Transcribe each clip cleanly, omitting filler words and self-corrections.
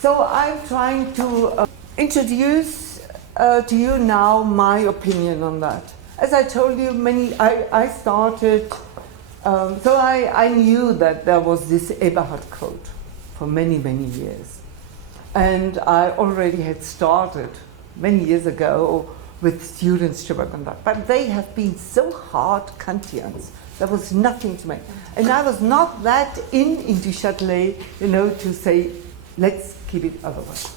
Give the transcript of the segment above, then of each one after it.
So I'm trying to introduce to you now my opinion on that. As I told you, I started, so I knew that there was this Eberhard code for many, many years. And I already had started many years ago with students to work on that. But they have been so hard Kantians. There was nothing to make. And I was not that in Du Châtelet, to say, let's keep it otherwise.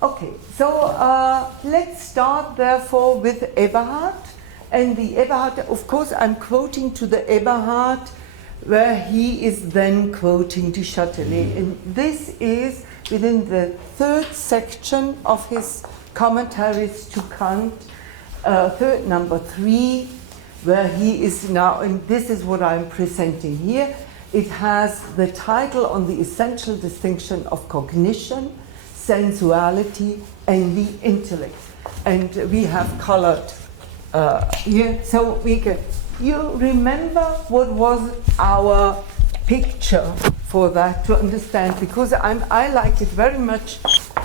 Okay, so let's start therefore with Eberhard. And the Eberhard, of course, I'm quoting to the Eberhard, where he is then quoting Du Châtelet. And this is within the third section of his commentaries to Kant, third number 3, where he is now, and this is what I'm presenting here. It has the title on the essential distinction of cognition, sensuality, and the intellect. And we have colored here, so we can. You remember what was our picture for that to understand? Because I like it very much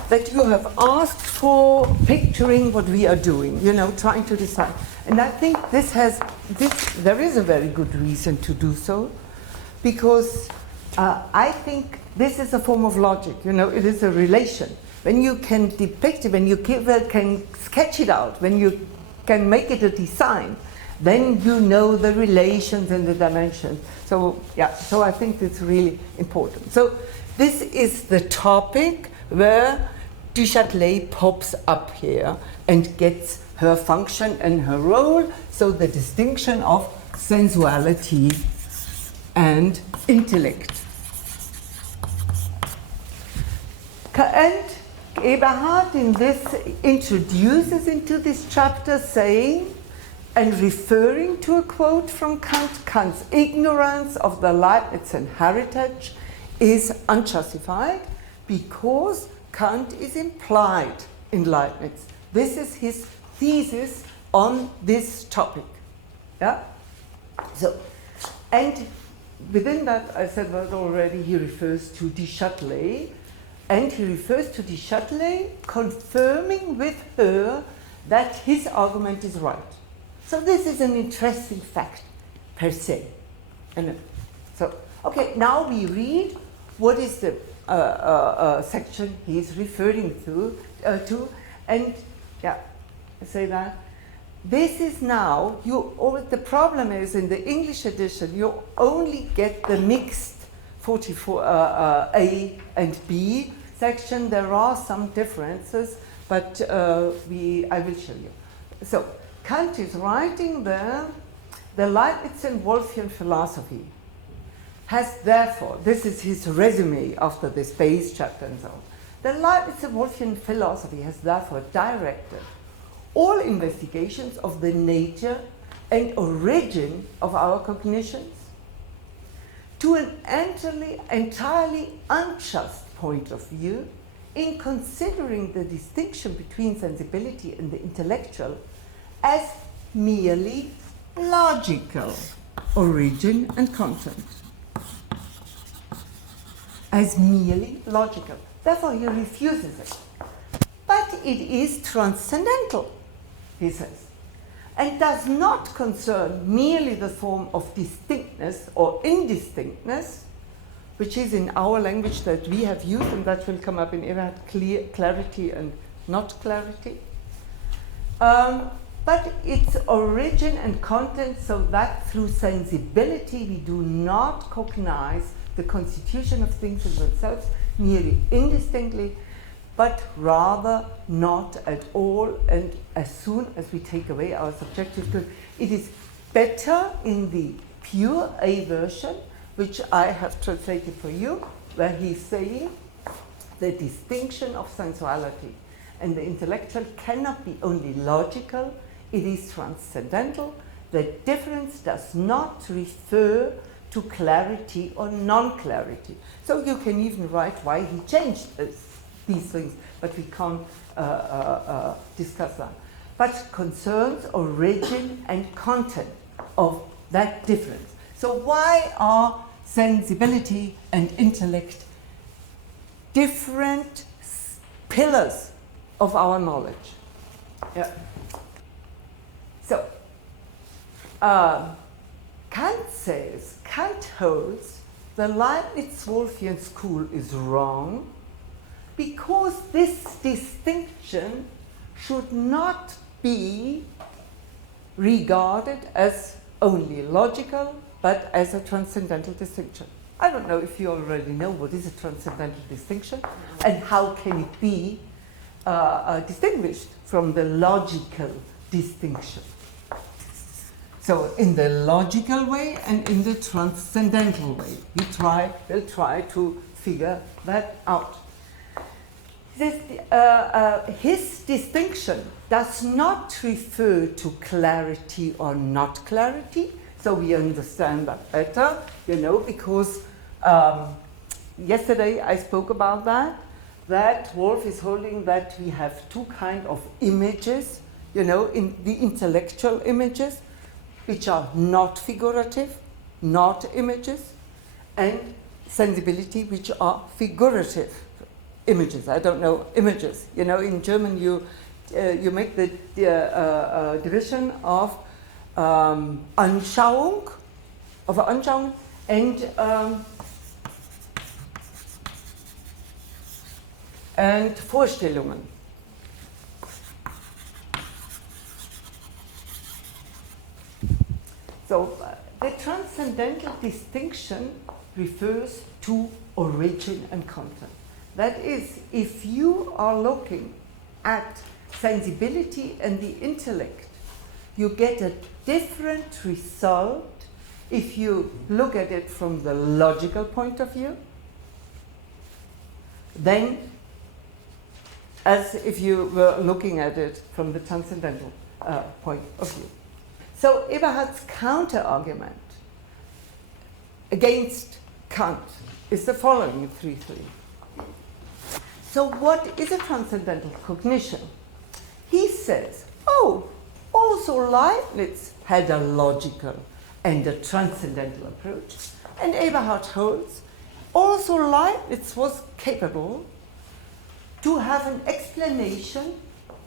that you have asked for picturing what we are doing, trying to decide. And I think there is a very good reason to do so, because I think this is a form of logic, it is a relation. When you can depict it, when you can sketch it out, when you can make it a design, then you know the relations and the dimensions. So I think it's really important. So this is the topic where Du Châtelet pops up here and gets her function and her role, so the distinction of sensuality and intellect. And Eberhard in this introduces into this chapter saying, and referring to a quote from Kant, Kant's ignorance of the Leibnizian heritage is unjustified because Kant is implied in Leibniz. This is his thesis on this topic. Yeah? So, and within that, I said that already, he refers to Du Châtelet, and he refers to Du Châtelet confirming with her that his argument is right. So this is an interesting fact per se. And so, okay, now we read what is the section he is referring to, and I say that. This is now, the problem is in the English edition, you only get the mixed 44 A and B section. There are some differences, but I will show you. So, Kant is writing there, the Leibnizian Wolffian philosophy has therefore, this is his resume after this base chapter and so on, the Leibnizian Wolffian philosophy has therefore directed all investigations of the nature and origin of our cognitions to an entirely unjust point of view in considering the distinction between sensibility and the intellectual as merely logical origin and content. As merely logical. Therefore, he refuses it. But it is transcendental, he says, and does not concern merely the form of distinctness or indistinctness, which is in our language that we have used, and that will come up in Eberhard, clarity and not clarity. But its origin and content, so that through sensibility we do not cognize the constitution of things in themselves merely indistinctly, but rather not at all, and as soon as we take away our subjective good. It is better in the pure A version, which I have translated for you, where he's saying the distinction of sensuality and the intellectual cannot be only logical, it is transcendental. The difference does not refer to clarity or non-clarity. So you can even write why he changed these things, but we can't discuss that. But concerns origin and content of that difference. So why are sensibility and intellect different pillars of our knowledge. Yeah. So, Kant holds the Leibniz-Wolffian school is wrong because this distinction should not be regarded as only logical, but as a transcendental distinction. I don't know if you already know what is a transcendental distinction and how can it be distinguished from the logical distinction. So in the logical way and in the transcendental way, we'll try to figure that out. His distinction does not refer to clarity or not clarity, so we understand that better, because yesterday I spoke about that Wolff is holding that we have two kinds of images, in the intellectual images, which are not figurative, not images, and sensibility, which are figurative images. I don't know, images. In German you make the division of Anschauung, and Vorstellungen. So the transcendental distinction refers to origin and content. That is, if you are looking at sensibility and the intellect, you get a different result if you look at it from the logical point of view than as if you were looking at it from the transcendental point of view. So Eberhard's counter-argument against Kant is the following in 3.3. So what is a transcendental cognition? He says, also Leibniz had a logical and a transcendental approach, and Eberhard holds, also Leibniz was capable to have an explanation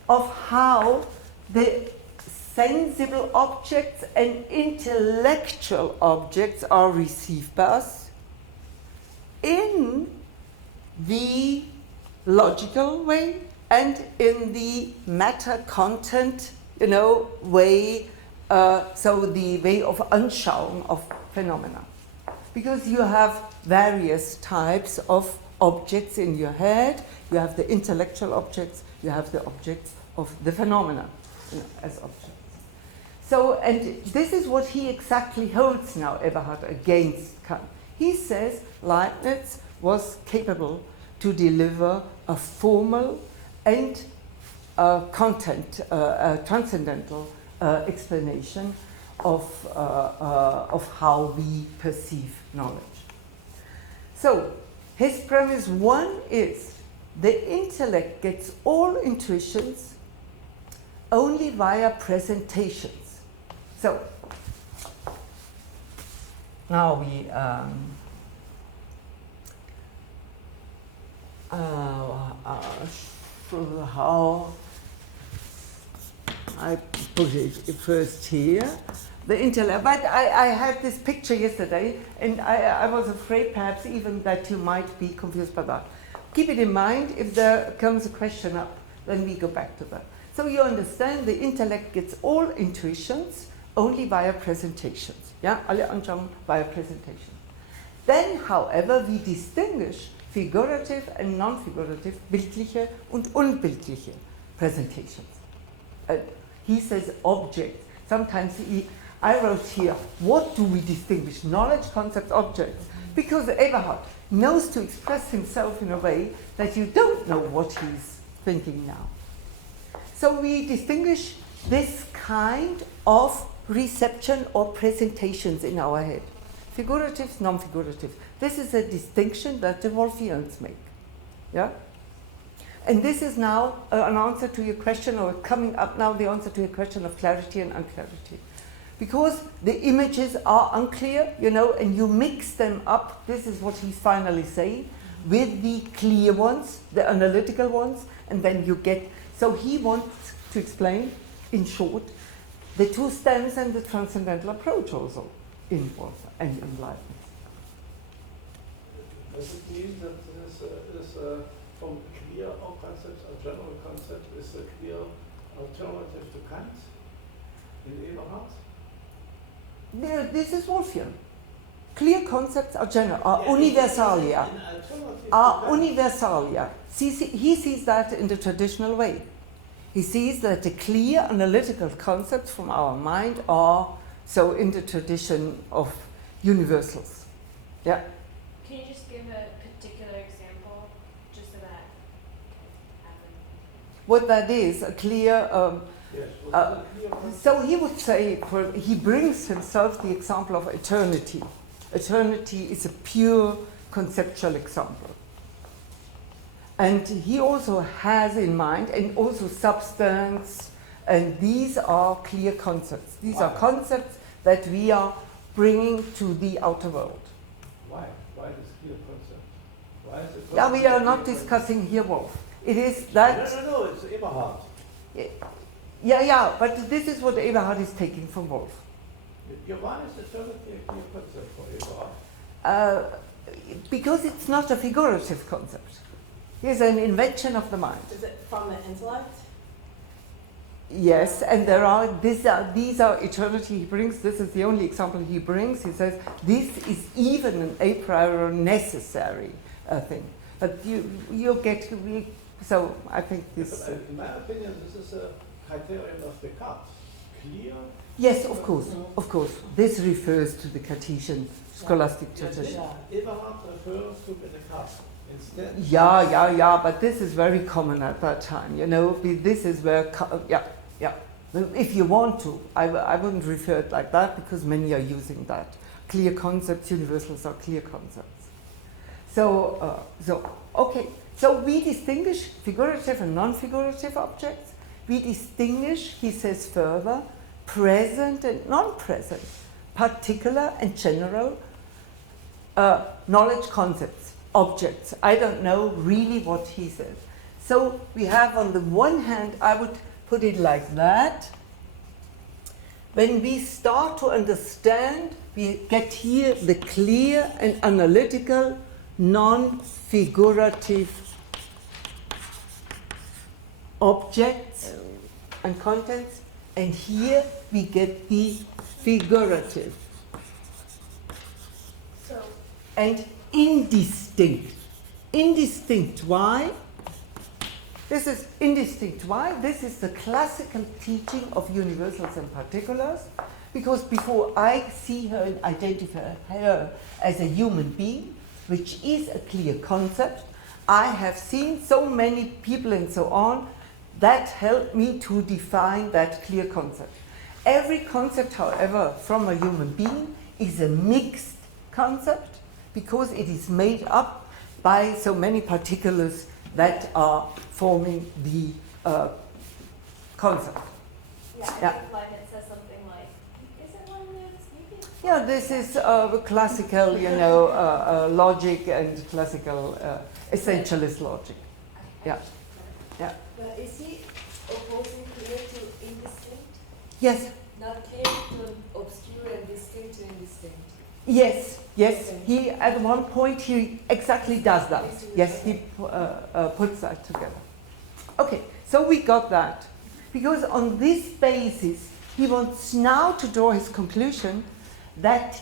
of how the sensible objects and intellectual objects are received by us in the logical way and in the matter-content, way, so the way of Anschauung of phenomena. Because you have various types of objects in your head. You have the intellectual objects, you have the objects of the phenomena as objects. So, and this is what he exactly holds now, Eberhard, against Kant. He says Leibniz was capable to deliver a formal and transcendental explanation of how we perceive knowledge. So, his premise one is the intellect gets all intuitions only via presentations. So, now we how I put it first here, the intellect. But I had this picture yesterday, and I was afraid perhaps even that you might be confused by that. Keep it in mind, if there comes a question up, then we go back to that. So you understand the intellect gets all intuitions only via presentations. Yeah, alle Anschauungen via presentation. Then, however, we distinguish figurative and non-figurative, bildliche und unbildliche presentations. He says objects. Sometimes I wrote here, what do we distinguish? Knowledge, concepts, objects. Because Eberhard knows to express himself in a way that you don't know what he's thinking now. So we distinguish this kind of reception or presentations in our head. Figurative, non-figurative. This is a distinction that the Wolffians make. Yeah? And this is now an answer to your question, or coming up now, the answer to your question of clarity and unclarity. Because the images are unclear, and you mix them up, this is what he's finally saying, with the clear ones, the analytical ones, and then you get. So he wants to explain, in short, the two stems and the transcendental approach also in Wolff and in Leibniz. Does it mean that this is from clear concepts or general concept is a clear alternative to Kant in Eberhard? This is Wolffian. Clear concepts are general, are universalia. Are universalia. He sees that in the traditional way. He sees that the clear analytical concepts from our mind are so in the tradition of universals. Yeah. Can you just give a particular example, just so that what that is, a clear. So he would say, he brings himself the example of eternity. Eternity is a pure conceptual example. And he also has in mind, and also substance, and these are clear concepts. These are concepts that we are bringing to the outer world. Why? Why this clear concept? Why is it? Yeah, we are not discussing here Wolff. It is that. No, it's Eberhard. Yeah, but this is what Eberhard is taking from Wolff. Why is eternity a clear concept for Eberhard? Because it's not a figurative concept. It's an invention of the mind. Is it from the intellect? Yes, and these are eternity he brings. This is the only example he brings. He says this is even an a priori necessary thing. But you get so I think this. In my opinion, this is a criterion of Descartes. Clear. Yes, of course. This refers to the Cartesian scholastic tradition. Eberhard refers to Descartes instead. Yeah, but this is very common at that time. This is where, yeah. If you want to, I wouldn't refer it like that because many are using that. Clear concepts, universals are clear concepts. So we distinguish figurative and non-figurative objects. We distinguish, he says further, present and non-present, particular and general knowledge concepts, objects. I don't know really what he says. So we have on the one hand, I would put it like that. When we start to understand, we get here the clear and analytical, non-figurative objects and contents, and here we get the figurative. And indistinct. Indistinct, why? This is indistinct. Why? This is the classical teaching of universals and particulars, because before I see her and identify her as a human being, which is a clear concept, I have seen so many people and so on that help me to define that clear concept. Every concept, however, from a human being is a mixed concept because it is made up by so many particulars that are forming the concept. I think Leibniz says something like, is it Leibniz? Maybe. Yeah, this is classical, logic and classical essentialist logic. Yeah. But is he opposing clear to indistinct? Yes. Not clear to obscure and distinct to indistinct? Yes. Okay. He at one point he exactly does that. Yes, he puts that together. Okay, so we got that. Because on this basis, he wants now to draw his conclusion that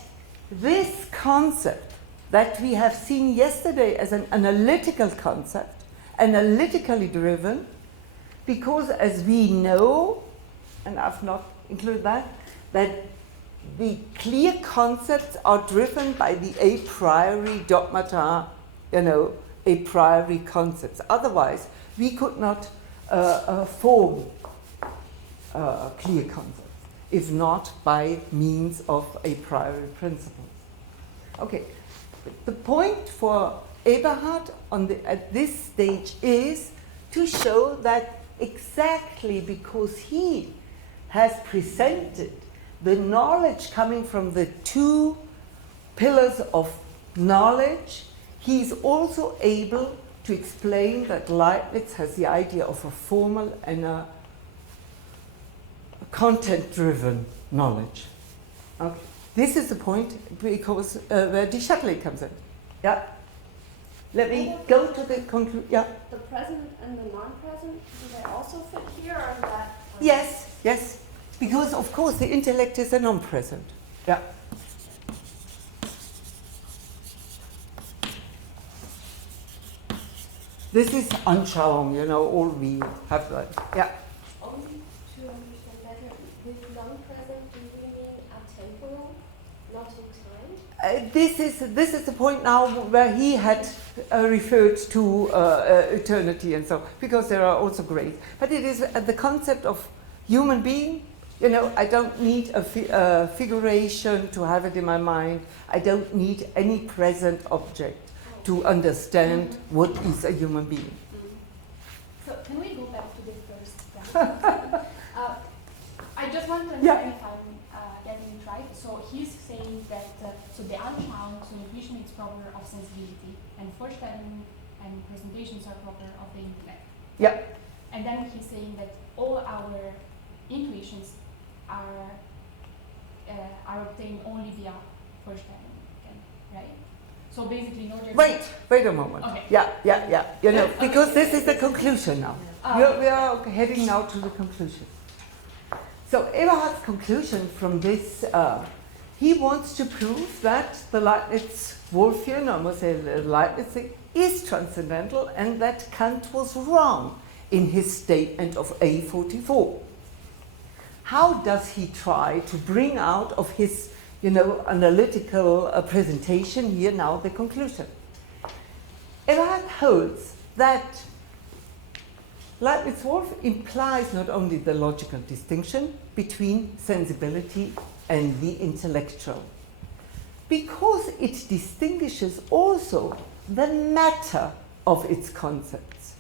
this concept that we have seen yesterday as an analytical concept, analytically driven, because as we know, and I've not included that the clear concepts are driven by the a priori dogmata, a priori concepts. Otherwise, we could not form clear concepts, if not by means of a priori principles. Okay, the point for Eberhard at this stage is to show that exactly because he has presented the knowledge coming from the two pillars of knowledge, he's also able to explain that Leibniz has the idea of a formal and a content-driven knowledge. Okay. This is the point because where Du Châtelet comes in. Yeah. Let me go to the conclusion. Yeah. The present and the non-present, do they also fit here, or is that? Yes, yes. Because of course the intellect is a non-present. Yeah. This is Anschauung, you know, all we have that. Yeah. Only to understand better, with non-present, do we mean atemporal, not in time? This is the point now where he had referred to eternity and so, because there are also grades. But it is the concept of human being. You know, I don't need a figuration to have it in my mind. I don't need any present object to understand what is a human being. So can we go back to the first point? I just want to understand if I'm getting it right. So he's saying that so the Anschauung, so intuition is proper of sensibility, and Vorstellung and presentations are proper of the intellect. Yeah. And then he's saying that all our intuitions are obtained only via Vorstellung, right? So basically, no. Wait a moment. Okay. Yeah. You know, Okay. because this is the conclusion now. We are heading now to the conclusion. So Eberhard's conclusion from this, he wants to prove that the Leibniz-Wolffian, I must say Leibniz, is transcendental, and that Kant was wrong in his statement of A44. How does he try to bring out of his analytical presentation here now the conclusion? Eberhard holds that Leibniz-Wolff implies not only the logical distinction between sensibility and the intellectual, because it distinguishes also the matter of its concepts.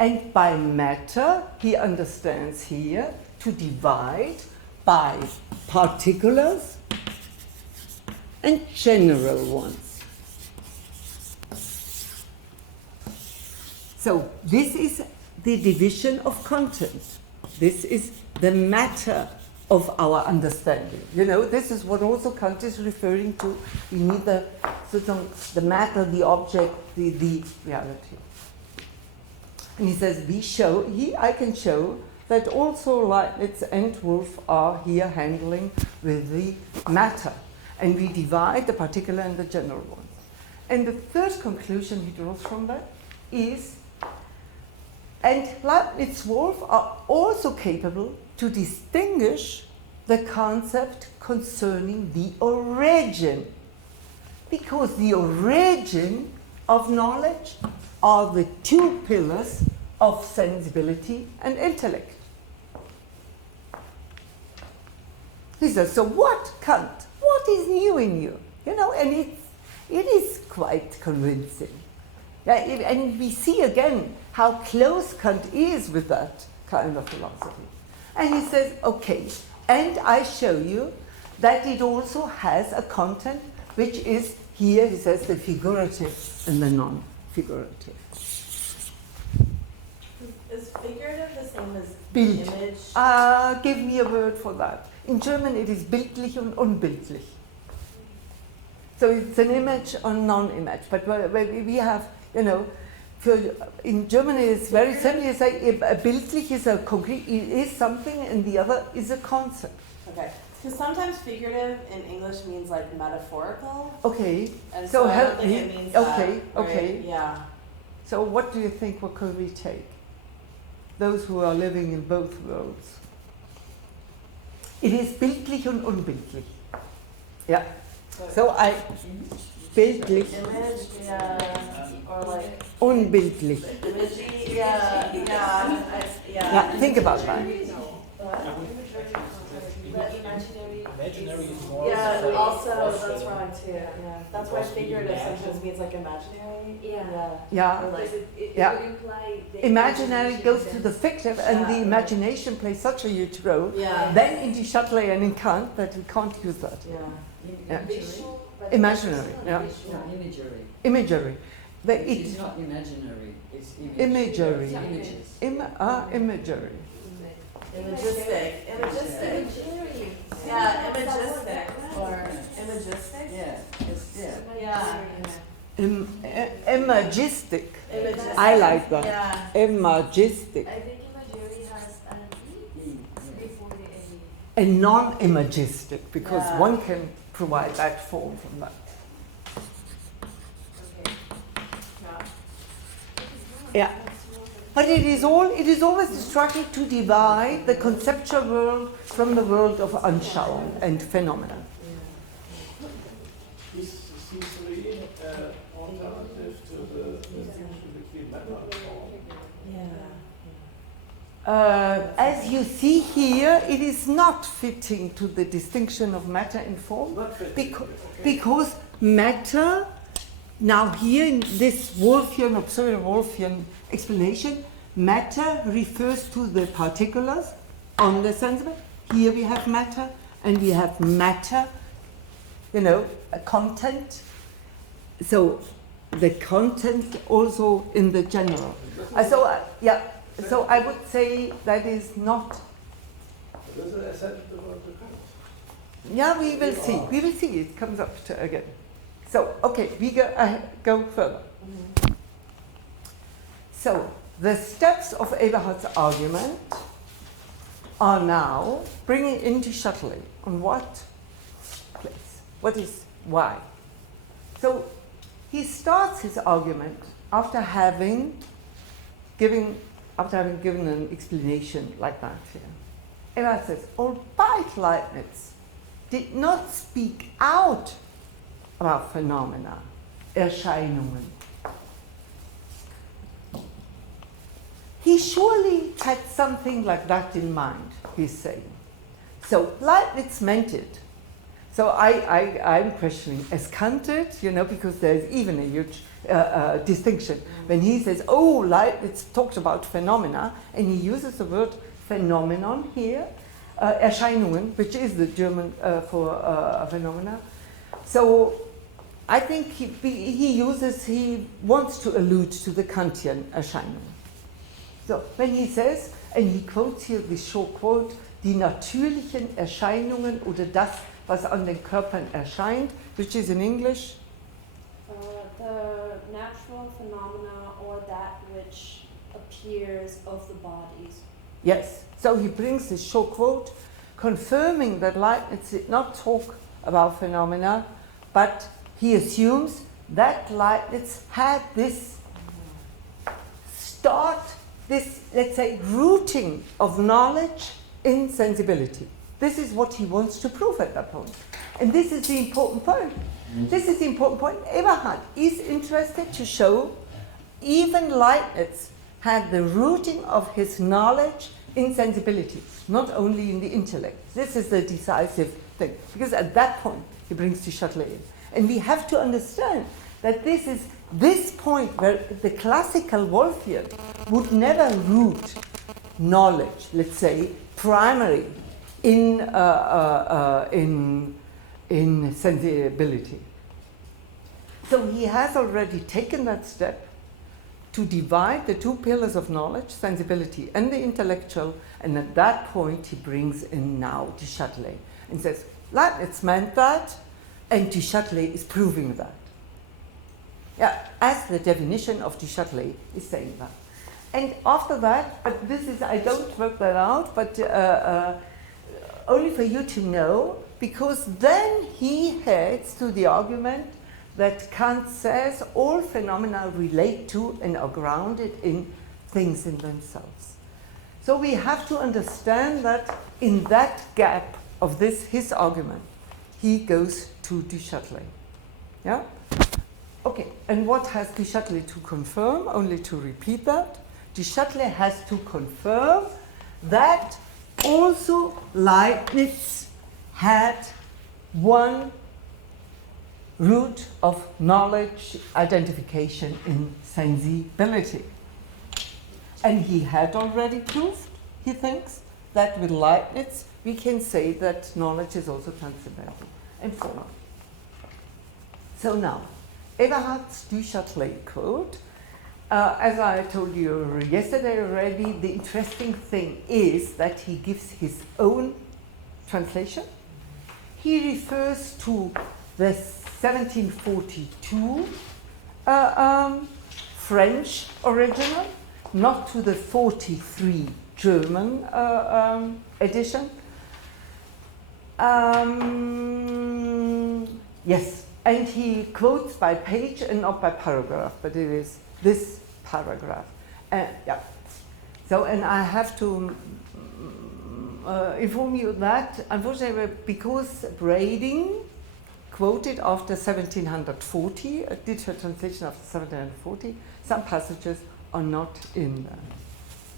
And by matter, he understands here to divide by particulars and general ones. So this is the division of content. This is the matter of our understanding. You know, this is what also Kant is referring to. We need the matter, the object, the reality. And he says, I can show that also Leibniz and Wolff are here handling with the matter. And we divide the particular and the general ones. And the third conclusion he draws from that is, and Leibniz-Wolff are also capable to distinguish the concept concerning the origin. Because the origin of knowledge are the two pillars of sensibility and intellect. He says, so what, Kant? What is new in you? You know, and it is quite convincing. Yeah, and we see again how close Kant is with that kind of philosophy. And he says, okay, and I show you that it also has a content which is here, he says, the figurative and the non-figurative. Is figurative the same as Bild. image? Give me a word for that. In German it is bildlich und unbildlich. So it's an image or non-image. But we have, you know, in Germany it's very simple. You say a bildlich is a concrete, is something, and the other is a concept. Okay. Because sometimes figurative in English means like metaphorical. Okay. And So so I don't help think me. it means Okay, that, right? okay. Yeah. So what do you think, what could we take? Those who are living in both worlds. It is bildlich und unbildlich. Yeah. So I bildlich, Image, yeah. Or like unbildlich. imagey, yeah. Yeah, think about that. Imaginary is more. Yeah, so- also that's wrong too. Yeah, that's why figurative sometimes means like imaginary. Yeah. Yeah. Or like, It Yeah. would imply the Imaginary goes to imagination the fictive, and the Yeah. imagination plays such a huge role. yeah. Then in Du Châtelet and in Kant that we can't use that. Yeah. Yeah. visual But Imaginary, yeah. Imagery. Imagery. But It's not imaginary, it's imagery. It's images. Imagery. Imagistic. Yeah, imagistic. Or imagistic. Yeah, it's, yeah. Yeah. Imagistic. Imagistic. I like that. Yeah. Imagistic. I think imagery has an E before the A. And non-imagistic, because Yeah. one can provide that form from that. Okay. Yeah. Yeah. But it is always a struggle to divide the conceptual world from the world of Anschauung and phenomena. These three alternatives to the distinction between matter and form. Yeah. As you see here, it is not fitting to the distinction of matter and form, Not fitting, okay. because matter, now here in this Wolffian, observable Wolffian explanation, matter refers to the particulars on the sensible. Here we have matter, and we have matter, a content. So the content also in the general. So I would say that is not. This is essential to Kant. Yeah, we will see. We will see. It comes up again. So okay, we go further. So the steps of Eberhard's argument are now bringing in Du Châtelet on what place? What is why? So he starts his argument after having given an explanation like that here. Eberhard says, albeit Leibniz did not speak out about phenomena, Erscheinungen, he surely had something like that in mind, he's saying. So Leibniz meant it. So I'm questioning, as Kant did, because there's even a huge distinction. When he says, Leibniz talked about phenomena, and he uses the word phenomenon here, Erscheinungen, which is the German for phenomena. So I think he wants to allude to the Kantian Erscheinung. So when he says, and he quotes here this short quote, die natürlichen Erscheinungen oder das, was an den Körpern erscheint, which is in English? The natural phenomena or that which appears of the bodies. Yes. So he brings this short quote, confirming that Leibniz did not talk about phenomena, but he assumes that Leibniz had this let's say, rooting of knowledge in sensibility. This is what he wants to prove at that point. And this is the important point. This is the important point. Eberhard is interested to show even Leibniz had the rooting of his knowledge in sensibility, not only in the intellect. This is the decisive thing. Because at that point, he brings Du Châtelet in. And we have to understand that this is this point where the classical Wolffian would never root knowledge, let's say, primary in sensibility. So he has already taken that step to divide the two pillars of knowledge, sensibility and the intellectual, and at that point he brings in now Du Châtelet and says, Leibniz meant that, and Du Châtelet is proving that. Yeah, as the definition of Du Châtelet is saying that. And after that, but this is, I don't work that out, but only for you to know, because then he heads to the argument that Kant says all phenomena relate to and are grounded in things in themselves. So we have to understand that in that gap of this, his argument, he goes to Du Châtelet. Yeah? Okay, and what has Du Châtelet to confirm? Only to repeat that. Du Châtelet has to confirm that also Leibniz had one root of knowledge identification in sensibility. And he had already proved, he thinks, that with Leibniz we can say that knowledge is also transcendental and formal. So now, Éberhard Du Châtelet quote. As I told you yesterday already, the interesting thing is that he gives his own translation. He refers to the 1742 French original, not to the 43 German edition. Yes, and he quotes by page and not by paragraph, but it is this paragraph. Yeah. So, and I have to inform you that, unfortunately, because Brading quoted after 1740, did her translation after 1740, some passages are not in there.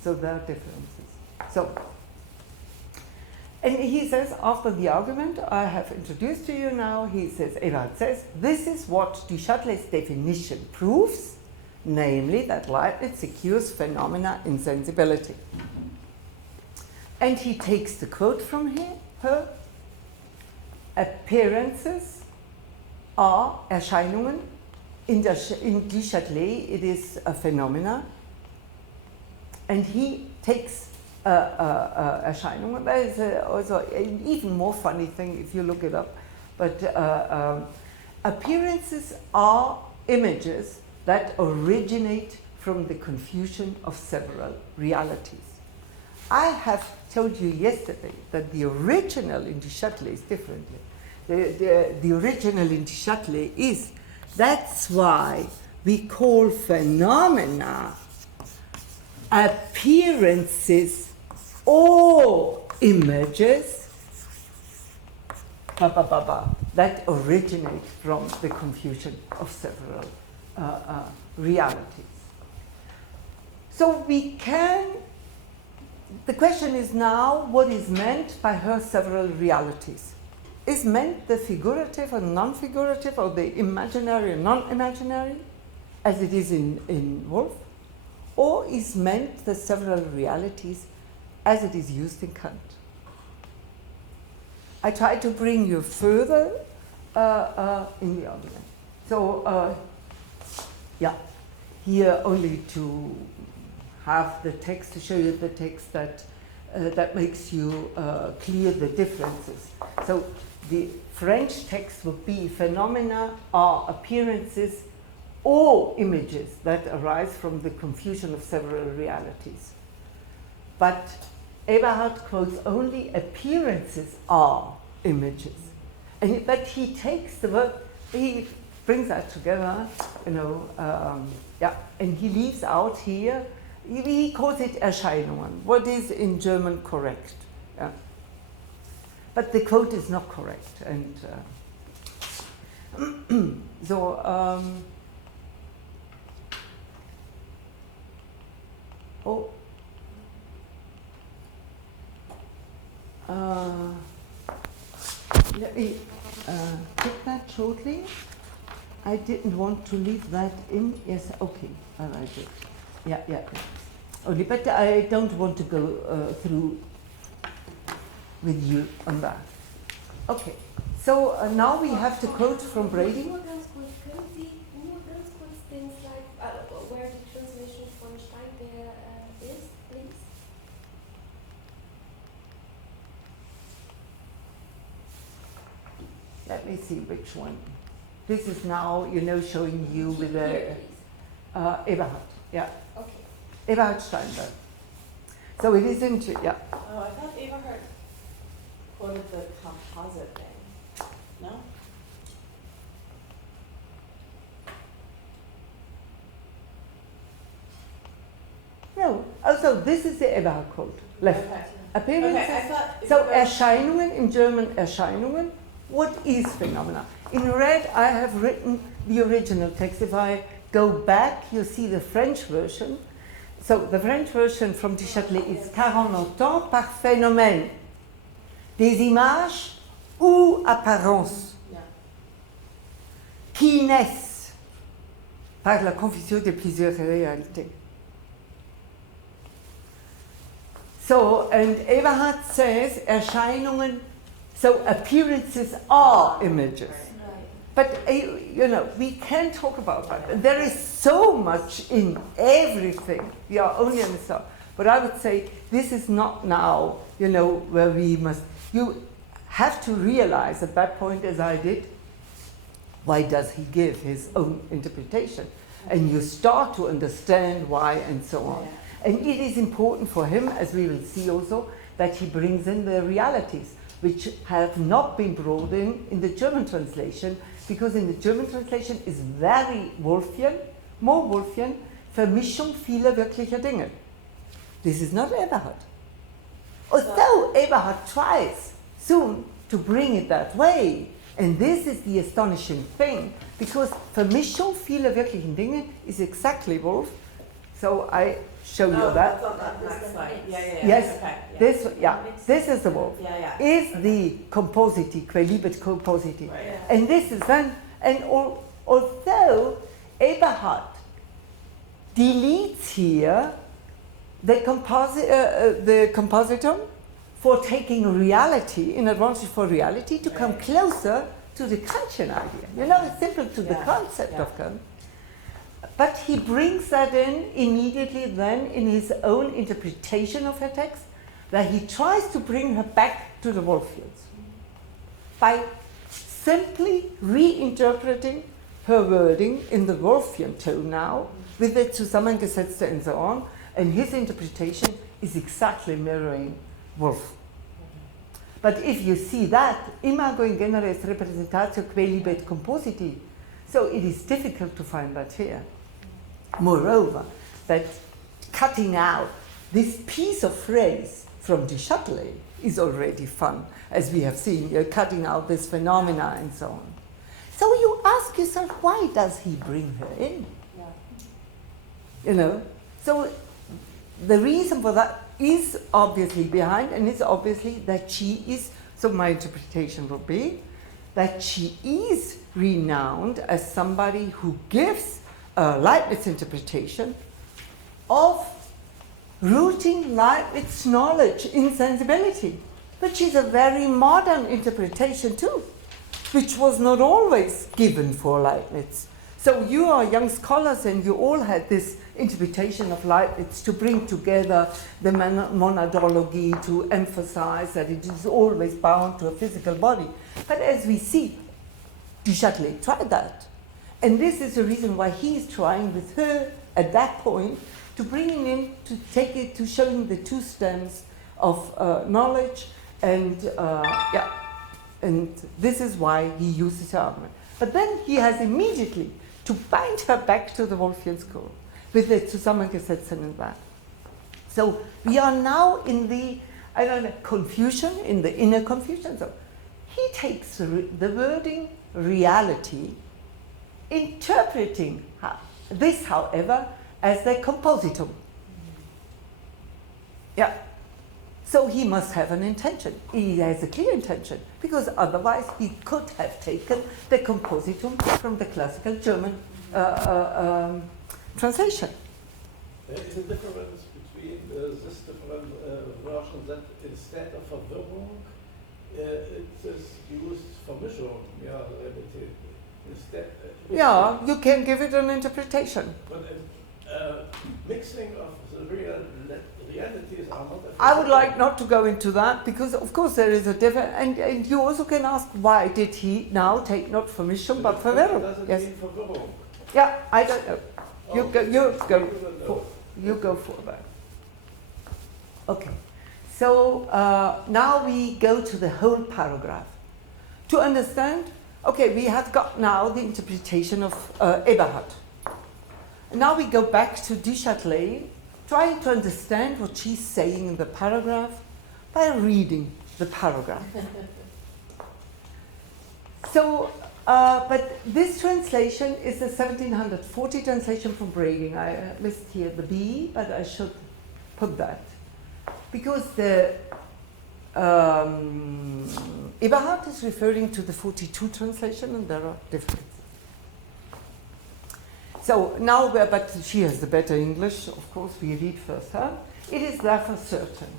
So there are differences. So, and he says, after the argument I have introduced to you now, he says, Eberhard says, this is what Du Châtelet's definition proves, namely that Leibniz secures phenomena in sensibility. And he takes the quote from her, appearances are Erscheinungen. In Du Châtelet it is a phenomena. And he takes Erscheinungen. There is also an even more funny thing if you look it up. But appearances are images that originate from the confusion of several realities. I have told you yesterday that the original in Du Châtelet is differently. The original in Du Châtelet is, that's why we call phenomena appearances or images that originate from the confusion of several realities. So we can, the question is now, what is meant by her several realities? Is meant the figurative and non-figurative, or the imaginary and non-imaginary, as it is in Wolf? Or is meant the several realities as it is used in Kant? I try to bring you further in the argument. So, yeah, here only to have the text, to show you the text that makes you clear the differences. So the French text would be phenomena are appearances or images that arise from the confusion of several realities. But Eberhard quotes only appearances are images. But he takes the word, he brings that together, you know, yeah, and he leaves out here, he calls it Erscheinungen, what is in German correct. Yeah. But the quote is not correct. And so, let me check that shortly. I didn't want to leave that in. Yes, okay, I write it. Yeah. Only, but I don't want to go through with you on that. Okay, so now we have to quote from Brady. Nur ganz kurz things like where the translation from Steinbeer is, please. Let me see which one. This is now, you know, showing you with the Eberhard. Yeah. Okay. Eberhard Steinberg. So it is into, yeah. Oh, I thought Eberhard quoted the composite thing. No? No. Also, this is the Eberhard quote. Left. Okay. Appearances. Okay, I thought So Eberhard- Erscheinungen, in German Erscheinungen, what is phenomena? In red, I have written the original text. If I go back, you see the French version. So the French version from Du Châtelet is car on entend par phénomène des images ou apparences Yeah. qui naissent par la confusion de plusieurs réalités. So, and Eberhard says Erscheinungen, so appearances are images. Right. But you know, we can talk about that. And there is so much in everything. We are only on the start. But I would say this is not now, you know, where we must. You have to realize at that point, as I did, why does he give his own interpretation? And you start to understand why and so on. And it is important for him, as we will see also, that he brings in the realities, which have not been brought in the German translation, because in the German translation is very Wolffian, more Wolffian, Vermischung vieler wirklicher Dinge. This is not Eberhard. Although Eberhard tries soon to bring it that way, and this is the astonishing thing, because Vermischung vieler wirklichen Dinge is exactly Wolf. So I show you that. That's on that next slide. Yeah. Yes, Okay, yeah. this is the Wolf. Yeah. Is the compositi, quelibet compositi. Right. And this is then, and although Eberhard deletes here the compositum for taking reality, in advantage for reality, to come closer to the Kantian idea. You know, it's simple to the concept of Kant. But he brings that in immediately then in his own interpretation of her text, that he tries to bring her back to the Wolffians by simply reinterpreting her wording in the Wolffian tone now, with the Zusammengesetzte and so on, and his interpretation is exactly mirroring Wolf. But if you see that, imago in genere est representatio quelibet compositi, so it is difficult to find that here. Moreover, that cutting out this piece of phrase from Du Châtelet is already fun, as we have seen, you're cutting out this phenomena and so on. So you ask yourself, why does he bring her in? Yeah. You know, so the reason for that is obviously behind, and it's obviously that she is, so my interpretation would be, that she is renowned as somebody who gives a Leibniz interpretation of rooting Leibniz knowledge in sensibility. But she's a very modern interpretation too, which was not always given for Leibniz. So you are young scholars and you all had this interpretation of Leibniz to bring together the monadology, to emphasize that it is always bound to a physical body. But as we see, Du Châtelet tried that. And this is the reason why he is trying with her at that point to bring it in, to take it, to showing the two stems of knowledge, and and this is why he uses her argument. But then he has immediately to bind her back to the Wolffian school with the Zusammengesetzten and that. So we are now in the, I don't know, confusion, in the inner confusion. So he takes the wording reality, interpreting this, however, as the compositum. Yeah. So he must have an intention. He has a clear intention, because otherwise he could have taken the compositum from the classical German translation. There is a difference between this different version, that instead of Verwirrung, it is used Vermischung, instead. Yeah, you can give it an interpretation. But mixing of the realities are not. I would like not to go into that, because of course there is a difference, and you also can ask, why did he now take not Vermischung but Verwirrung? Yes. Mean Verwirrung? Yeah, I don't know. You go for that. Okay. So now we go to the whole paragraph. To understand, okay, we have got now the interpretation of Eberhard. Now we go back to Du Châtelet, trying to understand what she's saying in the paragraph by reading the paragraph. So, but this translation is the 1740 translation from Brading. I missed here the B, but I should put that. Because the Eberhard is referring to the 42 translation, and there are differences. So now, but she has the better English, of course, we read first her. It is therefore certain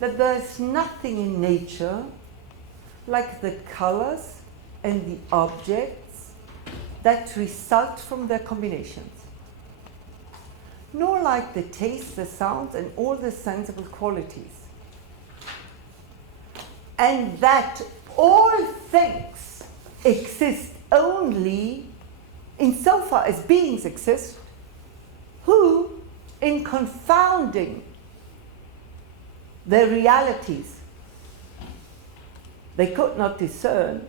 that there is nothing in nature like the colors and the objects that result from their combinations, nor like the taste, the sounds, and all the sensible qualities. And that all things exist only insofar as beings exist, who, in confounding their realities they could not discern,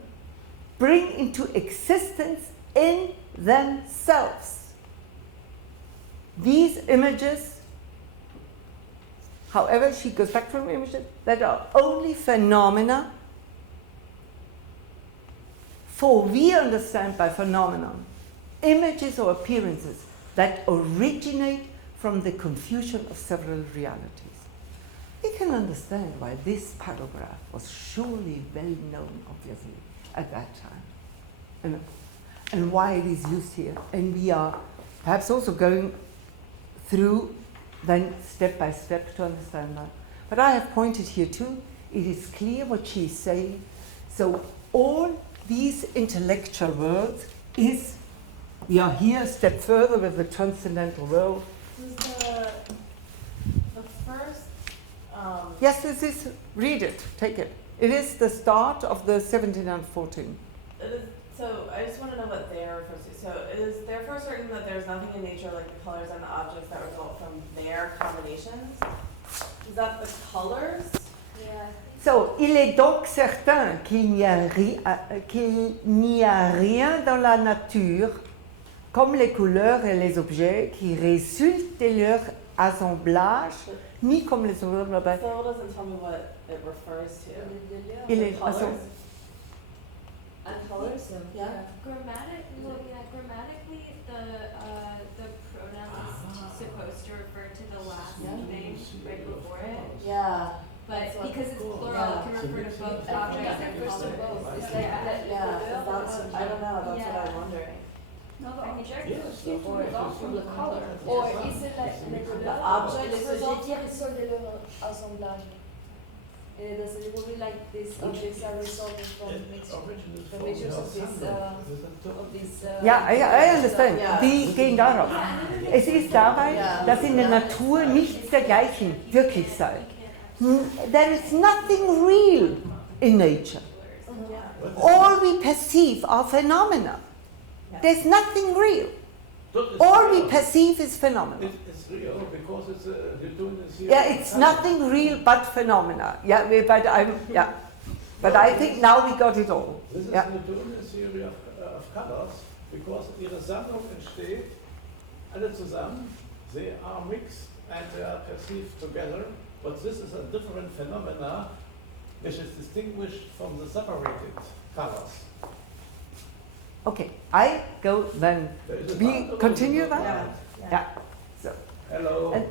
bring into existence in themselves these images. However, she goes back from images that are only phenomena, for we understand by phenomenon images or appearances that originate from the confusion of several realities. We can understand why this paragraph was surely well known, obviously, at that time, and why it is used here. And we are perhaps also going through then step by step to understand that. But I have pointed here too, it is clear what she is saying. So all these intellectual worlds is, we are here a step further with the transcendental world. The first. Yes, this is, read it, take it. It is the start of the 17 and 14. It is, so I just want to know what they are refers to. So it is therefore certain that there is nothing in nature like the colors and the objects that result from their combinations. Is that the colors? Yeah. So, il est donc certain qu'il n'y a rien dans la nature, comme les couleurs et les objets, qui résultent de leur assemblage, ni comme les assemblage. So it doesn't tell me what it refers to. Il The est colors. And colors? Yeah. Grammatically, the pronoun is supposed to refer to the last name right before it. Yeah. But because it's plural, Yeah. it can refer to both I think objects it and refers to colors. both. It's like that. Yeah. I don't know. That's what I'm wondering. No, the object Yes, seems to that's result what from it the is. color. Yes. Or is it like les The couleurs? object Les result- objets qui résultent de leur assemblage. Does it will be like these objects are resulting from mixtures of this. Ja, I understand. Ja. Die gehen darauf. Es ist dabei, Ja. dass in der Natur nichts dergleichen wirklich sei. There is nothing real in nature. All we perceive are phenomena. There's nothing real. All we perceive is phenomena. It's real because it's you're doing this here. Yeah, it's nothing real but phenomena. Yeah, but I think now we got it all. This is Yeah. the Newtonian theory of colors, because ihre Sammlung entsteht, alle zusammen, they are mixed and they are perceived together, but this is a different phenomena which is distinguished from the separated colors. Okay, I go then. There is a We part of continue it. that? Ja. So. Hello. And-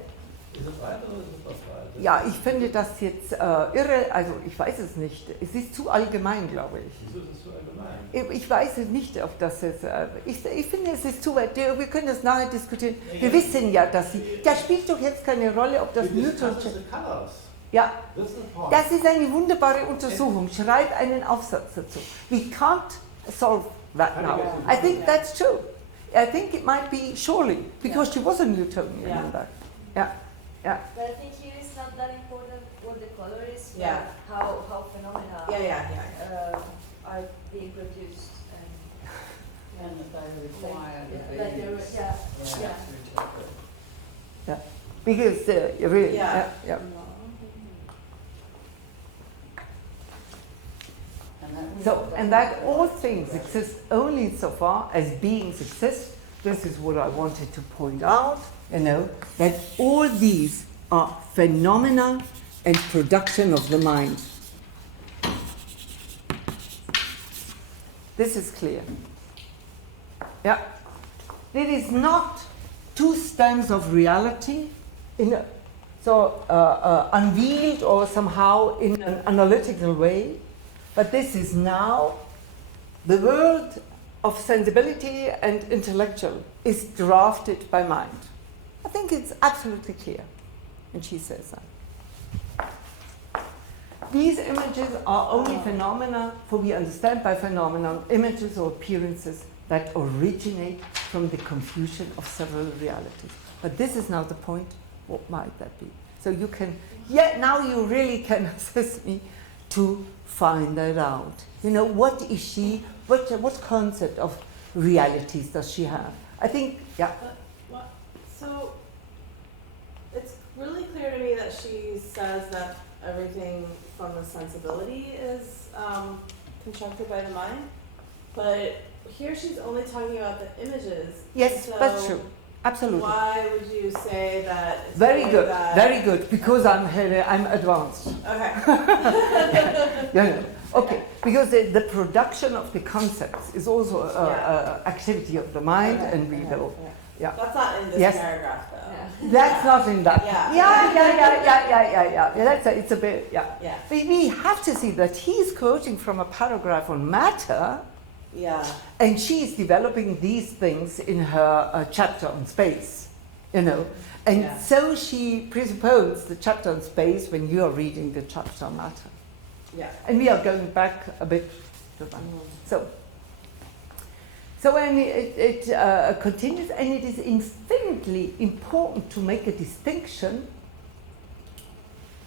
Ist es weiter oder ist es was weiter? Ja, ich finde das jetzt irre, also ich weiß es nicht. Es ist zu allgemein, glaube ich. Wieso ist es so allgemein? Ich weiß es nicht, ob das jetzt. Ich finde, es ist zu weit. Wir können das nachher diskutieren. Ja, Wir ja. wissen ja, dass sie. Das spielt doch jetzt keine Rolle, ob das We Newton. discuss the colors. Ja, That's the point. das ist eine wunderbare Untersuchung. Schreib einen Aufsatz dazu. We can't solve that now. I think that's true. I think it might be surely, because she was a Newtonian Yeah. in that. Yeah, yeah. But I think here it's not that important what the color is, but Yeah. how phenomena Yeah. are being produced. And that they require the Like they're- babies. yeah, to yeah. interpret. Because really, Yeah. yeah. And that was So, and that all things exist only insofar as beings exist. This is what I wanted to point out, that all these are phenomena and production of the mind. This is clear. Yeah. It is not two stems of reality unveiled or somehow in an analytical way, but this is now the world of sensibility and intellectual is drafted by mind. I think it's absolutely clear, and she says that. These images are only phenomena, for we understand by phenomenon images or appearances that originate from the confusion of several realities. But this is now the point. What might that be? So you can, now you really can assist me to find that out. You know, what is she, what concept of realities does she have? I think, So it's really clear to me that she says that everything from the sensibility is constructed by the mind, but here she's only talking about the images. Yes, so that's true. Absolutely. Why would you say that? It's Very good, that very good, because I'm advanced. Okay. Okay, because the production of the concepts is also an activity of the mind, and we will. Yeah. That's not in this paragraph, though. Yeah. That's not in that. Yeah. It's a bit. Yeah. We have to see that he's quoting from a paragraph on matter. Yeah. And she is developing these things in her chapter on space, you know. And so she presupposes the chapter on space when you are reading the chapter on matter. Yeah. And we are going back a bit to that. So when it continues, and it is infinitely important to make a distinction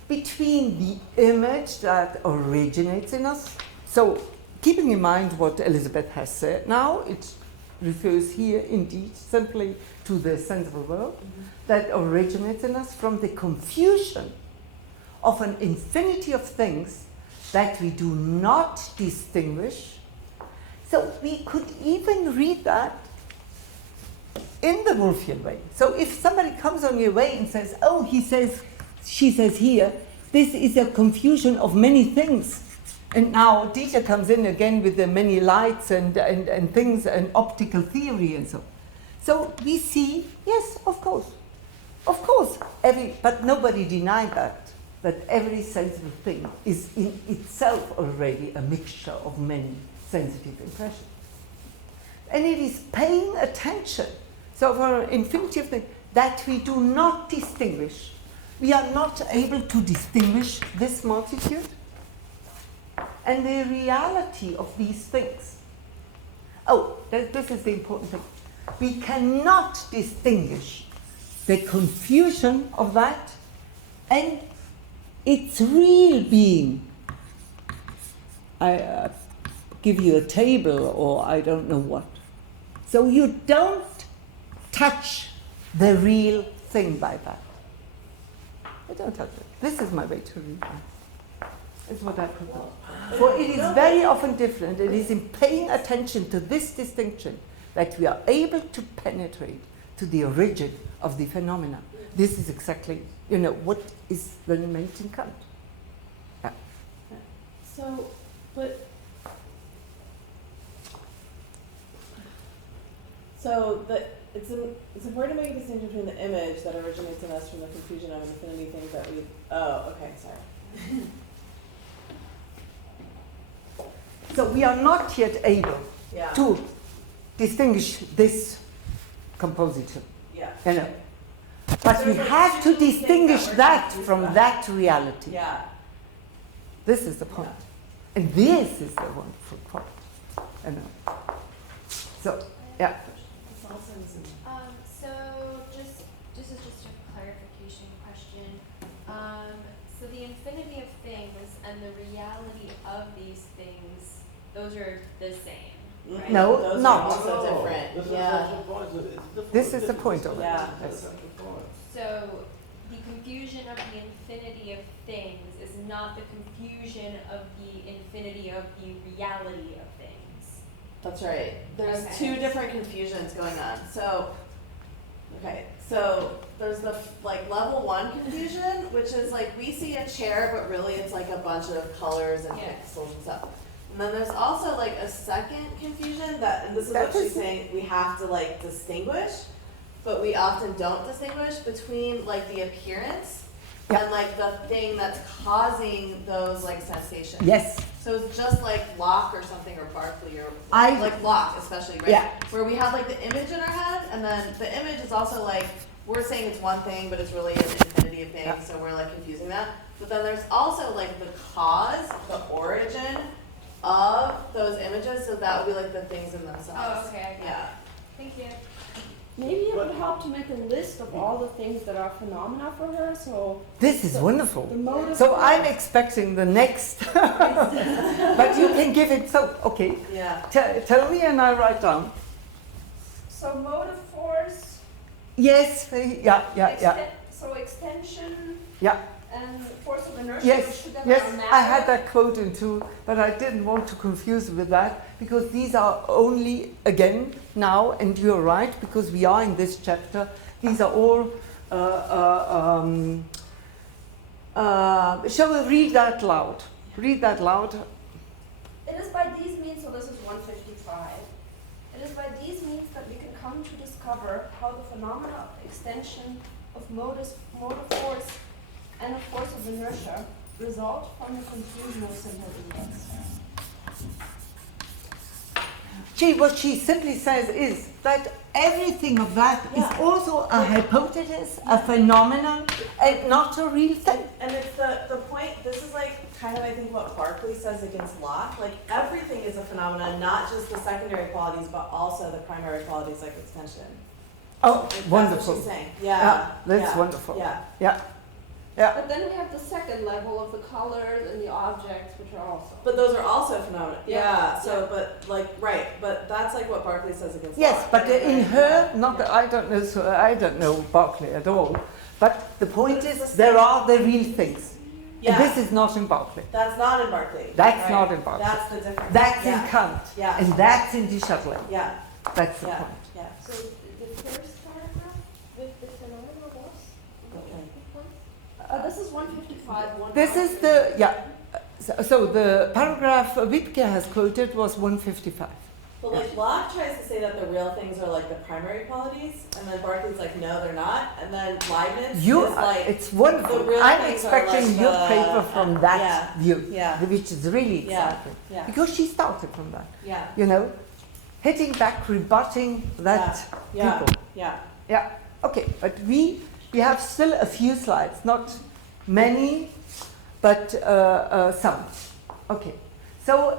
between the image that originates in us. So keeping in mind what Elizabeth has said now, it refers here indeed simply to the sensible world that originates in us from the confusion of an infinity of things that we do not distinguish. So we could even read that in the Wolffian way. So if somebody comes on your way and says, she says here, this is a confusion of many things. And now Dieter comes in again with the many lights and things and optical theory and so. So we see, yes, of course, but nobody denied that every sensible thing is in itself already a mixture of many sensitive impressions. And it is paying attention, so for an infinity of things, that we do not distinguish. We are not able to distinguish this multitude and the reality of these things. This is the important thing. We cannot distinguish the confusion of that and its real being. I give you a table or I don't know what. So you don't touch the real thing by that. I don't touch it. This is my way to read it. It's what I propose. For it is very often different. It is in paying attention to this distinction that we are able to penetrate to the origin of the phenomena. This is exactly, what is then meant in Kant. Yeah. So, but... it's important to make a distinction between the image that originates in us from the confusion of infinity things that we... Oh, okay, sorry. So we are not yet able to distinguish this composition. Yeah. But we have to distinguish that from that reality. Yeah. This is the point. Yeah. And this is the wonderful point. So, yeah. So this is just a clarification question. So the infinity of things and the reality of these things, those are the same, right? No, those not. Are also different. This is the point of it. Yeah. Yes. So the confusion of the infinity of things is not the confusion of the infinity of the reality of things. That's right. There's Okay. 2 different confusions going on. So there's the level 1 confusion, which is we see a chair, but really it's a bunch of colors and pixels and stuff. And then there's also a second confusion and this is what she's saying, we have to distinguish, but we often don't distinguish between the appearance and the thing that's causing those sensations. Yes. So it's just Locke or something, or Barclay, or Locke especially, right? Yeah. Where we have the image in our head, and then the image is also we're saying it's one thing, but it's really an infinity of things, so we're confusing that. But then there's also the cause, the origin, of those images, so that would be like the things in themselves. Oh, okay, I got Yeah. it. Thank you. Maybe it would help to make a list of all the things that are phenomena for her. So This is wonderful. the motive. So I'm expecting the next, but you can give it. So okay, Yeah. tell me and I write down. So motive force. Yes, yeah. So extension. Yeah. And force of inertia. Yes, which together yes, are matter. I had that quote in too, but I didn't want to confuse with that because these are only, again, now, and you're right, because we are in this chapter, these are all, shall we read that loud? Read that loud. It is by these means, so this is 155. It is by these means that we can come to discover how the phenomena of extension of motive force and of force of inertia result from the confusion of simple events. What she simply says is that everything of that is also a hypothesis, a phenomenon, and not a real thing. And it's the point, this is like kind of I think what Berkeley says against Locke, like everything is a phenomenon, not just the secondary qualities, but also the primary qualities like extension. Oh, That's wonderful. what she's saying. Yeah. That's wonderful. Yeah. Yeah. Yeah. But then we have the second level of the colors and the objects, which are also. But those are also phenomena. Yeah. So, but like, right. But that's like what Berkeley says against. Yes, Locke, but right? in her, not that I don't know. So I don't know Berkeley at all. But the point is, there are the real things. Yeah. And this is not in Berkeley. That's not in Berkeley. That's right? not in Berkeley. That's the difference. That's yeah. in Kant. Yeah. And that's in Du Châtelet. Yeah. That's the Yeah. point. Yeah. So the first paragraph with the phenomena was? This is 155. This is the, so the paragraph Wittke has quoted was 155. But like Locke tries to say that the real things are like the primary qualities, and then Berkeley's like, no, they're not. And then Leibniz is like, it's wonderful. the real I'm things are expecting like your the- paper from that yeah, view, yeah. which is really Yeah, exciting. yeah. Because she started from that, yeah, you know, hitting back, rebutting that yeah, people. yeah. Yeah, okay, but we have still a few slides, not many, but some. Okay, so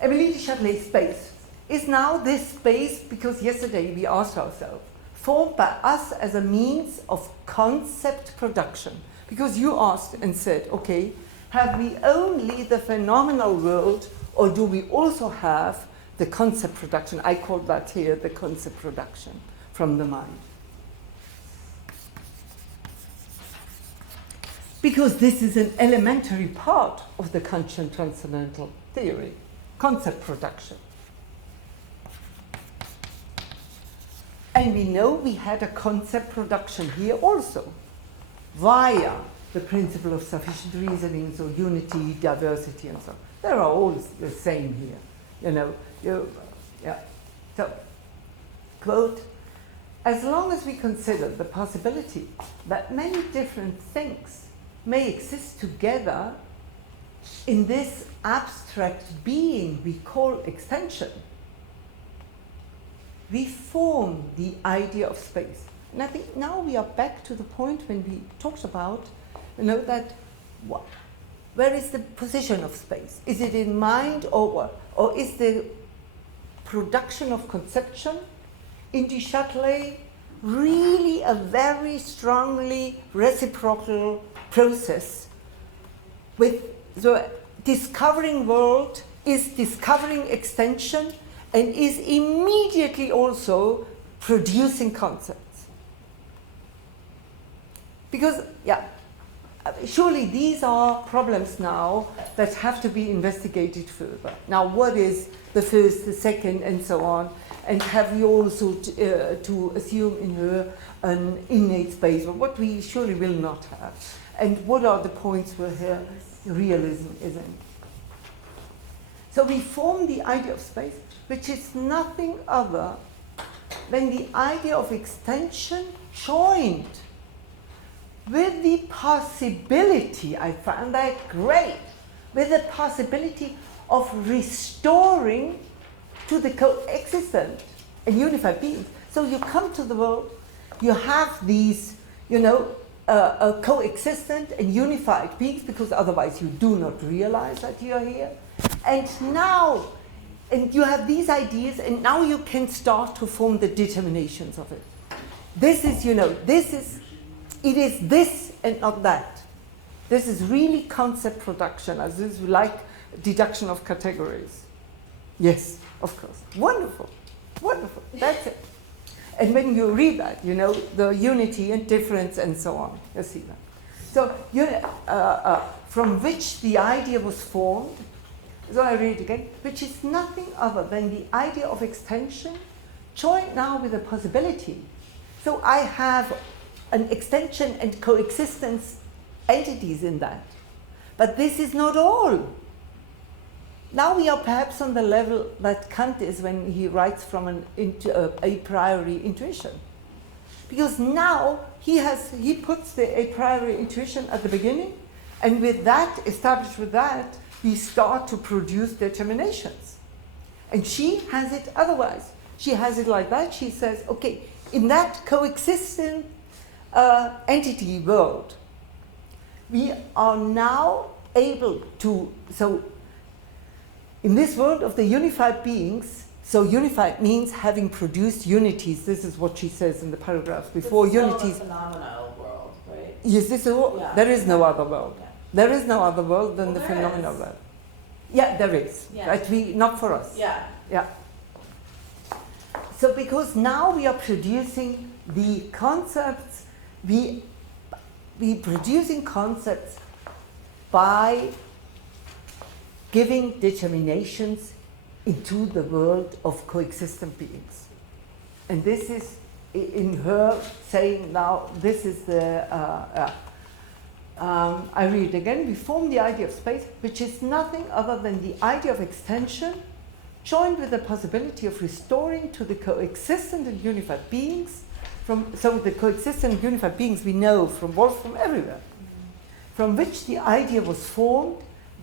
Émilie Du Châtelet space is now this space, because yesterday we asked ourselves, formed by us as a means of concept production. Because you asked and said, okay, have we only the phenomenal world, or do we also have the concept production? I call that here the concept production from the mind. Because this is an elementary part of the Kantian transcendental theory, concept production. And we know we had a concept production here also, via the principle of sufficient reasoning, so unity, diversity, and so on. They are all the same here, you know. So, quote, as long as we consider the possibility that many different things may exist together in this abstract being we call extension, we form the idea of space. And I think now we are back to the point when we talked about, you know, that where is the position of space? Is it in mind or what? Or is the production of conception in Du Châtelet really a very strongly reciprocal process with the discovering world is discovering extension and is immediately also producing concepts. Because, surely these are problems now that have to be investigated further. Now, what is the first, the second, and so on? And have we also to assume in her an innate space, or what we surely will not have? And what are the points where her realism is in? So we form the idea of space, which is nothing other than the idea of extension joined with the possibility, I found that great, with the possibility of restoring to the coexistent and unified beings. So you come to the world, you have these, coexistent and unified beings, because otherwise you do not realize that you are here. And now, and you have these ideas, and now you can start to form the determinations of it. This is, it is this and not that. This is really concept production, as is like deduction of categories. Yes, of course. Wonderful, wonderful, that's it. And when you read that, the unity and difference and so on, you see that. So, from which the idea was formed, so I read it again, which is nothing other than the idea of extension joined now with a possibility. So I have an extension and coexistence entities in that. But this is not all. Now we are perhaps on the level that Kant is when he writes from a priori intuition. Because now he puts the a priori intuition at the beginning, and with that, established with that, we start to produce determinations. And she has it otherwise. She has it like that. She says, okay, in that coexistent entity world, we are now able to, so in this world of the unified beings, so unified means having produced unities. This is what she says in the paragraph before. Unities. This is still a phenomenal world, right? Yes, this is Yeah. There is no other world. Yeah. There is no other world than the There phenomenal is. world. Yeah, there is. Yeah. But not for us. Yeah. Yeah. So because now we are producing the concepts, we producing concepts by giving determinations into the world of coexistent beings. And this is in her saying now, this is the, I read it again, we form the idea of space, which is nothing other than the idea of extension joined with the possibility of restoring to the coexistent and unified beings, so the coexistent and unified beings we know from everywhere, from which the idea was formed,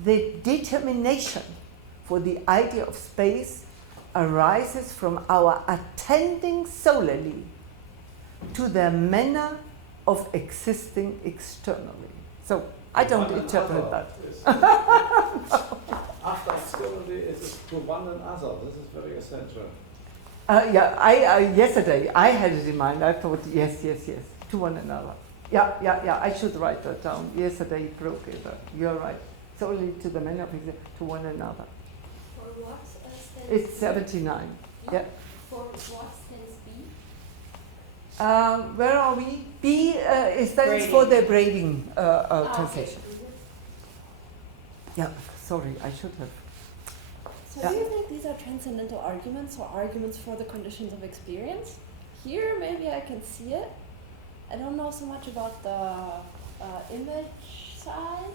the determination for the idea of space arises from our attending solely to the manner of existing externally. So I don't interpret that. After solely is to one another. This is very essential. Yesterday I had it in mind. I thought, yes, to one another. Yeah, I should write that down. Yesterday it broke it. You're right. Solely to the manner of existing, to one another. For what stands It's 79. Yeah. For what stands B? Where are we? B stands for the braiding translation. Yeah, sorry, I should have. So Yeah. do you think these are transcendental arguments or arguments for the conditions of experience? Here, maybe I can see it. I don't know so much about the image side.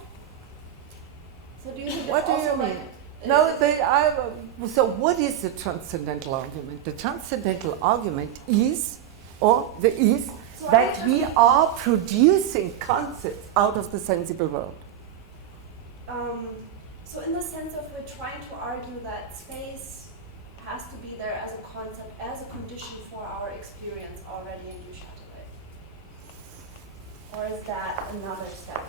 So do you think What it's do also you mean? like... No, so what is the transcendental argument? The transcendental argument is, that we are producing concepts out of the sensible world. So in the sense of we're trying to argue that space has to be there as a concept, as a condition for our experience already in Du Châtelet. Or is that another step?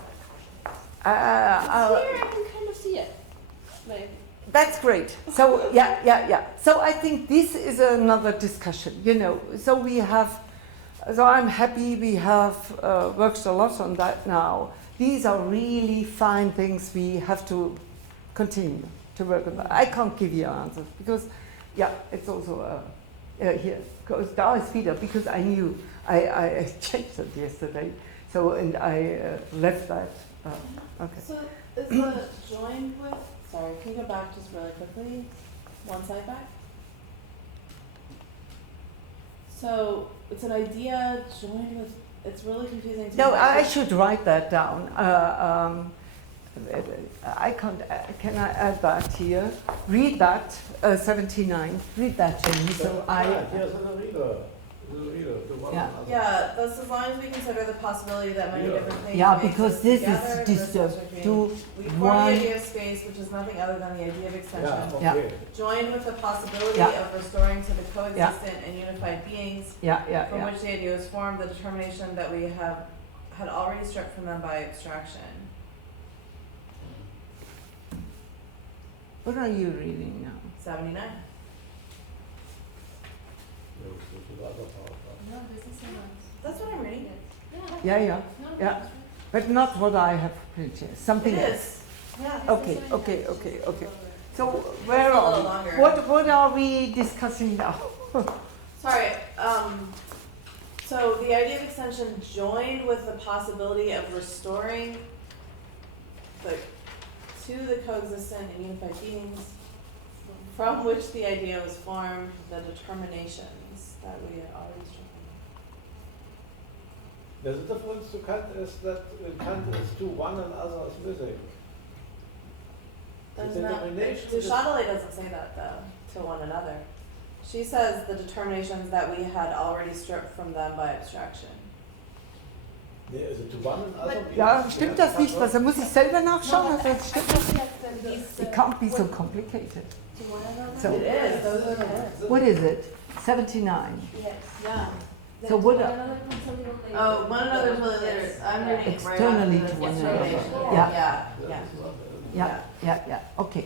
Here I can kind of see it. Maybe. That's great. So yeah. So I think this is another discussion. So so I'm happy we have worked a lot on that now. These are really fine things we have to continue to work on. I can't give you an answer because, it's also here goes da ist wieder, because I knew I changed it yesterday. So and I left that. Okay. So is the joined with, sorry, can you go back just really quickly? One slide back. So it's an idea joined with, it's really confusing to me. No, I should write that down. I can't, can I add that here? Read that, 79, read that to me, so Here's the reader. The one Yeah. another. Yeah, that's as long as we consider the possibility that many different things Yeah, may because exist this together is in just this two, we form one. the idea of space, which is nothing other than the idea of extension, Yeah, okay. joined with the possibility Yeah. of restoring to the coexistent and unified beings from Yeah. which the idea was formed, the determination that we had already struck from them by abstraction. What are you reading now? 79. No, this is the other part. No, this is the one. That's what I'm reading. Yeah, yeah, No, yeah. that's right. But not what I have printed here. Something It else. is. Yeah. Okay, This is the one, okay, yeah, it's okay, just okay. lower. So where It's a are little we? longer. What are we discussing now? Sorry. So the idea of extension joined with the possibility of restoring to the coexistent and unified beings from which the idea was formed, the determinations that we had already stricken. There's a difference to Kant is that Kant is to one and other is missing. There's The not, determination Du is- Châtelet doesn't say that though, to one another. She says the determinations that we had already stripped from them by abstraction. Nee, also to one and other. Ja, stimmt das nicht? Was, muss ich selber nachschauen? No, Das stimmt. I think that these, It can't be so complicated. to one another. So- It is, those are the What is it? 79. Yes. Yeah. So what? One another comes a little later. Oh, one another's really later. I'm reading it right Externally after to the one explanation. another. Yeah, Yeah. yeah. Yeah, yeah, yeah. Okay.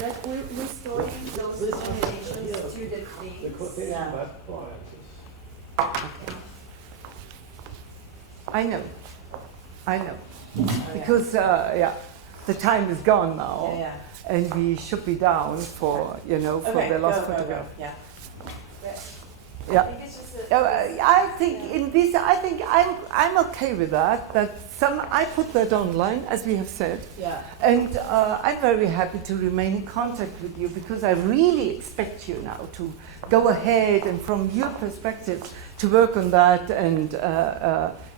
That we're restoring those determinations to the The things. quotation Yeah. mark points. I know. I know. Because, yeah, the time is gone now. Yeah, And we should be down for, you know, yeah. for Okay, the lost go, photograph. Yeah. I Yeah. think it's just No, I think in this, I think I'm okay with that. I put that online, as we have said, Yeah. and I'm very happy to remain in contact with you because I really expect you now to go ahead and, from your perspective, to work on that. And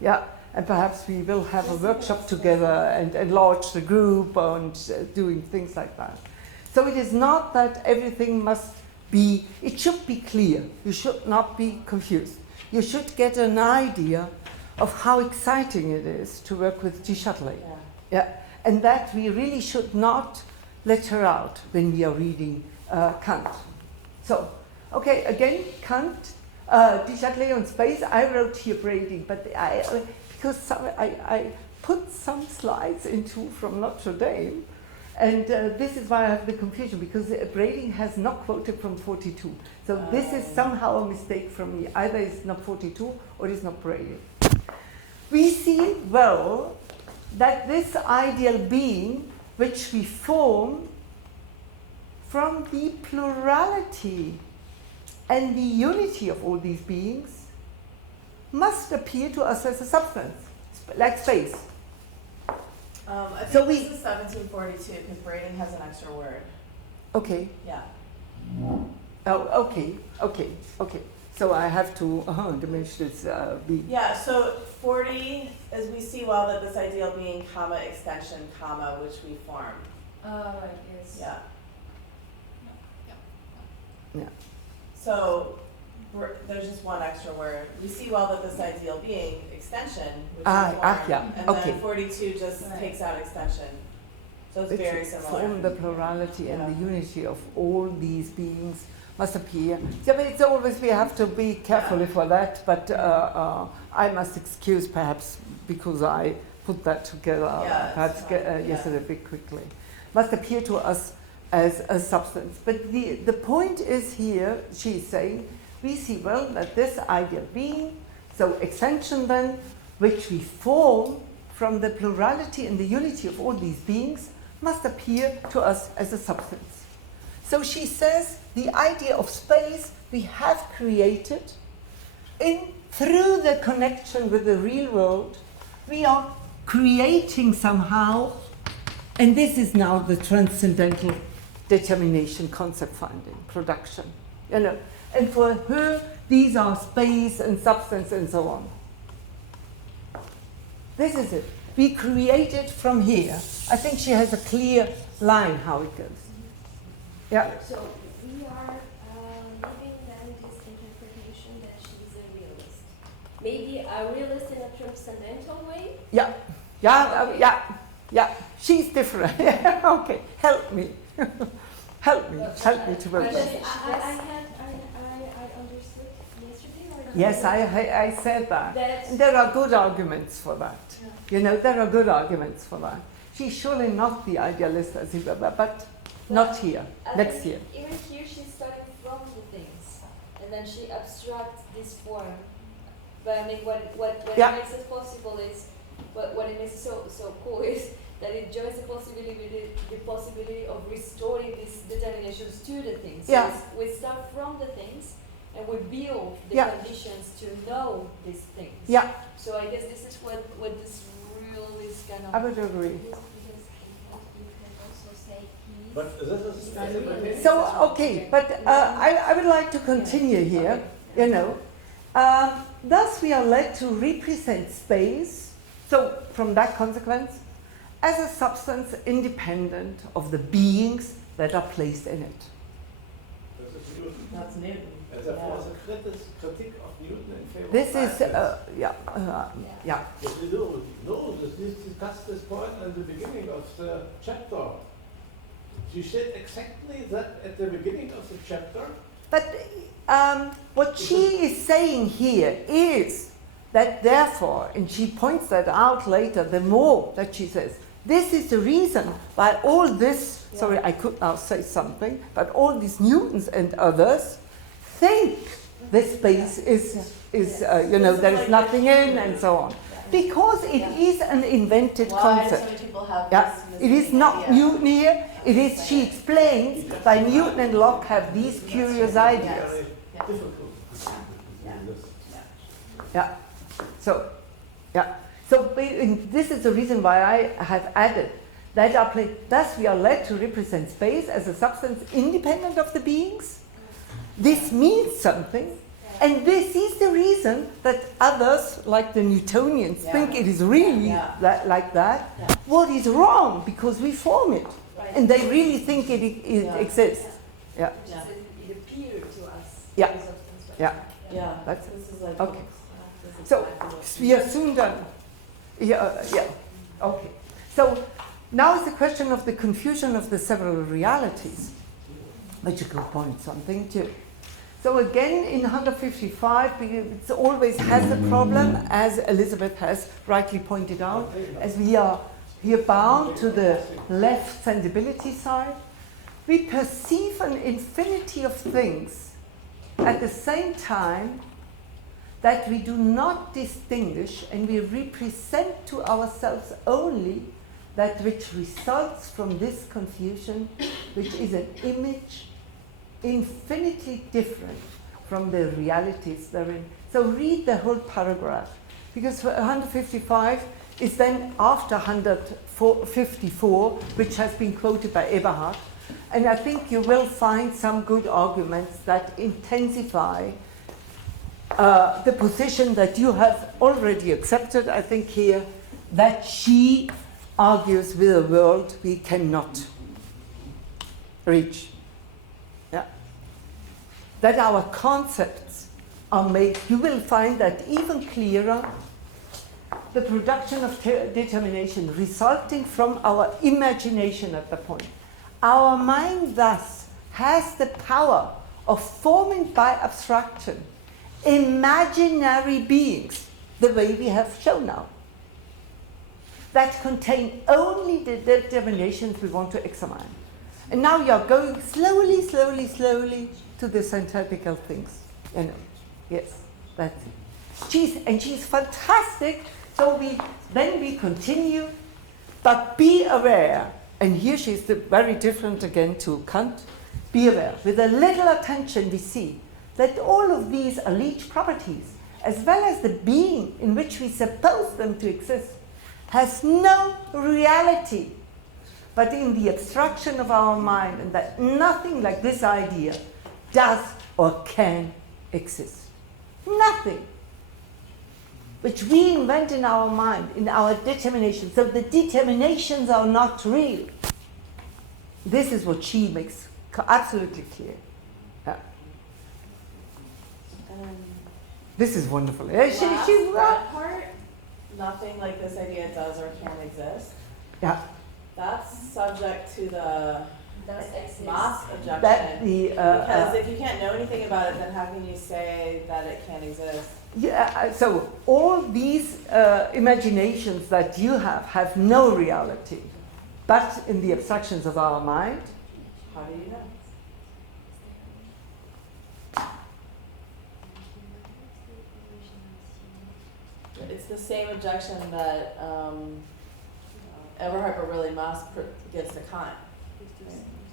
yeah, and perhaps we will have a workshop together and enlarge the group and doing things like that. So it is not that everything must be, it should be clear. You should not be confused. You should get an idea of how exciting it is to work with Du Châtelet. Yeah. Yeah, and that we really should not let her out when we are reading Kant. So, okay, again, Kant, Du Châtelet on space. I wrote here braiding, but because I put some slides into from Notre Dame. And this is why I have the confusion, because braiding has not quoted from 42. So this is somehow a mistake from me. Either it's not 42 or it's not braiding. We see, well, that this ideal being, which we form from the plurality and the unity of all these beings, must appear to us as a substance, like space. I think So this is 1742 because braiding has an extra word. Okay. Yeah. Oh, okay. So I have to diminish this B. Yeah, so 40 is we see well that this ideal being, comma, extension, comma, which we form. right, yes. Yeah. Yeah. So there's just one extra word. We see well that this ideal being, extension, which Ah, we form, ah, yeah, and okay. then 42 just Right. takes out extension. So it's Which very similar. form the plurality and Yeah. the unity of all these beings must appear. Yeah, but it's always, we have to be careful for that, but I must excuse perhaps because I put that together Yeah, perhaps it's fine. Yeah. yesterday a bit quickly. Must appear to us as a substance. But the point is here, she's saying, we see well that this ideal being, so extension then, which we form from the plurality and the unity of all these beings, must appear to us as a substance. So she says the idea of space we have created through the connection with the real world. We are creating somehow, and this is now the transcendental determination, concept finding, production. You know, and for her, these are space and substance and so on. This is it. We create it from here. I think she has a clear line how it goes. Yeah. So we are giving them this interpretation that she's a realist. Maybe a realist in a transcendental way? Yeah. Yeah. She's different. Okay. Help me. Help me to work. Because I understood yesterday or the Yes, I said that. That And there are good arguments for that. You know, there are good arguments for that. She's surely not the idealist as he, but not here, I next think year. Even here she's starting from the things, and then she abstracts this form. But I mean, what Yeah. makes it possible is, what it makes it so cool is that it joins the possibility of restoring these determinations to the things. So Yeah. we start from the things, and we build the Yeah. conditions to know these things. Yeah, So I guess this is what this rule is kind of. I would agree. Because you can also say he's. But this is kind of a So, okay, but I would like to continue here, you know. Thus we are led to represent space, so from that consequence, as a substance independent of the beings that are placed in it. Das ist Newton. That's Newton. And therefore, the critique of Newton in favor This of is, Leibniz. yeah. But we do discuss this point at the beginning of the chapter. She said exactly that at the beginning of the chapter. But what she is saying here is that therefore, and she points that out later, the more that she says, this is the reason why all this, sorry, I could now say something, but all these Newtons and others think this space is you know, there is nothing in and so on. Because it is an invented Why concept. so many people have Yeah, this it is not idea? Newton here. It is, she explains, by Newton and Locke have these curious ideas. Very difficult. Yeah. So, yeah. So this is the reason why I have added that thus we are led to represent space as a substance independent of the beings. This means something. And this is the reason that others, like the Newtonians, think it is really like that. Yeah. What is wrong? Because we form it. Right. And they really think it exists. Yeah. Yeah. It appeared to us. Yeah. as substance, but Yeah. Yeah. That's This is like. okay. This is So exactly what we are soon done. Yeah. Okay. So now is the question of the confusion of the several realities, which you could point something to. So again, in 155, it always has a problem, as Elizabeth has rightly pointed out, as we are here bound to the left sensibility side. We perceive an infinity of things at the same time that we do not distinguish, and we represent to ourselves only that which results from this confusion, which is an image infinitely different from the realities therein. So read the whole paragraph, because 155 is then after 154, which has been quoted by Eberhard, and I think you will find some good arguments that intensify the position that you have already accepted, I think here, that she argues with a world we cannot reach. Yeah. That our concepts are made, you will find that even clearer, the production of determination resulting from our imagination at the point. Our mind thus has the power of forming by abstraction imaginary beings, the way we have shown now, that contain only the determinations we want to examine. And now you are going slowly to the synthetical things. You know, yes, that's it. She's fantastic. So we continue, but be aware. And here she's very different again to Kant. Be aware. With a little attention, we see that all of these alleged properties, as well as the being in which we suppose them to exist, has no reality but in the abstraction of our mind, and that nothing like this idea does or can exist. Nothing which we invent in our mind, in our determination. So the determinations are not real. This is what she makes absolutely clear. Yeah. This is wonderful. That part, nothing like this idea does or can exist. Yeah. That's subject to the Moss objection. That because if you can't know anything about it, then how can you say that it can't exist? Yeah, so all these imaginations that you have no reality, but in the abstractions of our mind, How do you know? It's the same objection that Eberhard really must gives to Kant.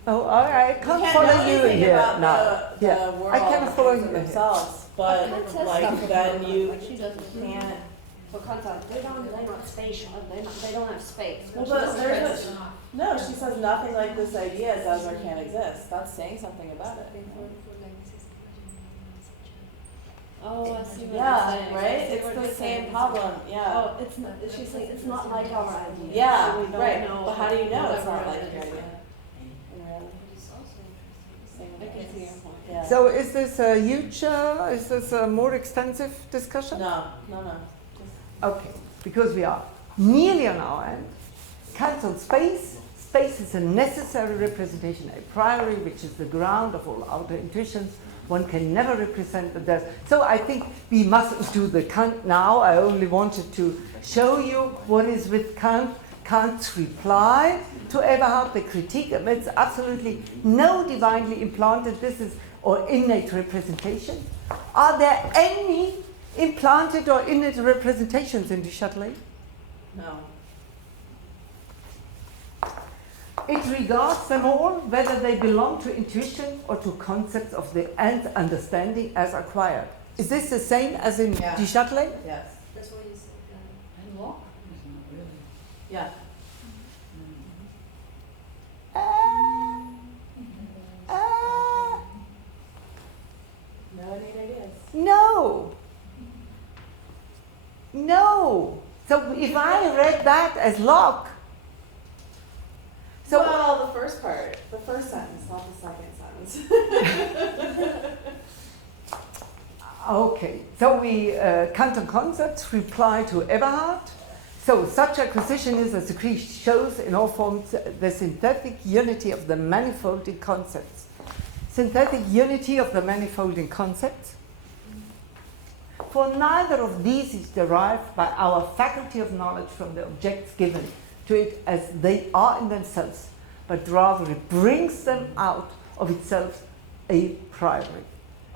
Oh, I can't You follow know you anything here about now. the Yeah, world I can't and follow things you of here. themselves, but like then you can't. For Kant, they're not spatial. They don't have space. Well, but there's no. She says nothing like this idea does or can't exist. That's saying something about it. Oh, I see what you're Yeah, saying. right. It's the same problem. Yeah. Oh, it's not. She's saying it's not like our idea. Yeah, So we don't right. know But how do you know it's not whatever like it your is. idea? In reality. I can see your point. Yeah. So is this a huge, is this a more extensive discussion? No. Okay, because we are nearly on our end. Kant on space. Space is a necessary representation a priori, which is the ground of all outer intuitions. One can never represent the death. So I think we mustn't do the Kant now. I only wanted to show you what is with Kant. Kant's reply to Eberhard, the critique admits absolutely no divinely implanted, this is, or innate representation. Are there any implanted or innate representations in Du Châtelet? No. It regards them all, whether they belong to intuition or to concepts of the end understanding as acquired. Is this the same as in Yeah. Du Châtelet? Yes. That's what you said. And Locke isn't really. Yeah. No innate ideas. No. No. So if I read that as Locke, so well, the first part, the first sentence, not the second sentence. okay, so we Kant on concepts reply to Eberhard. So such acquisition is, as the Greek shows in all forms, the synthetic unity of the manifolding concepts. Synthetic unity of the manifolding concepts. For neither of these is derived by our faculty of knowledge from the objects given to it as they are in themselves, but rather it brings them out of itself a priori.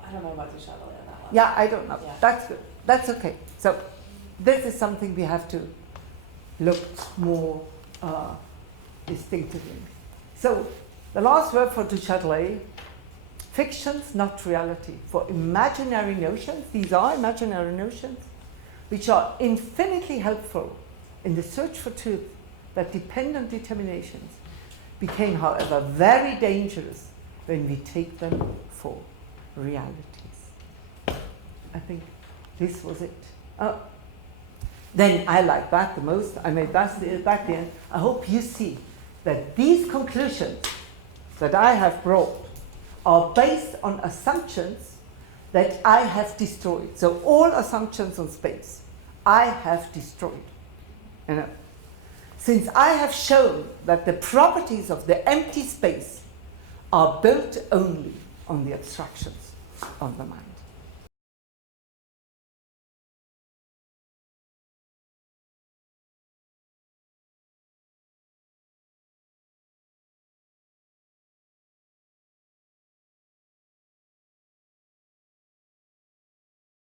I don't know about Du Châtelet on that one. Yeah, I don't know. Yeah. That's good. That's okay. So this is something we have to look more distinctively. So the last word for Du Châtelet, fictions, not reality. For imaginary notions, these are imaginary notions, which are infinitely helpful in the search for truth, but depend on determinations, became, however, very dangerous when we take them for realities. I think this was it. Then I like that the most. I made that back the end. I hope you see that these conclusions that I have brought are based on assumptions that I have destroyed. So all assumptions on space, I have destroyed. You know, since I have shown that the properties of the empty space are built only on the abstractions of the mind.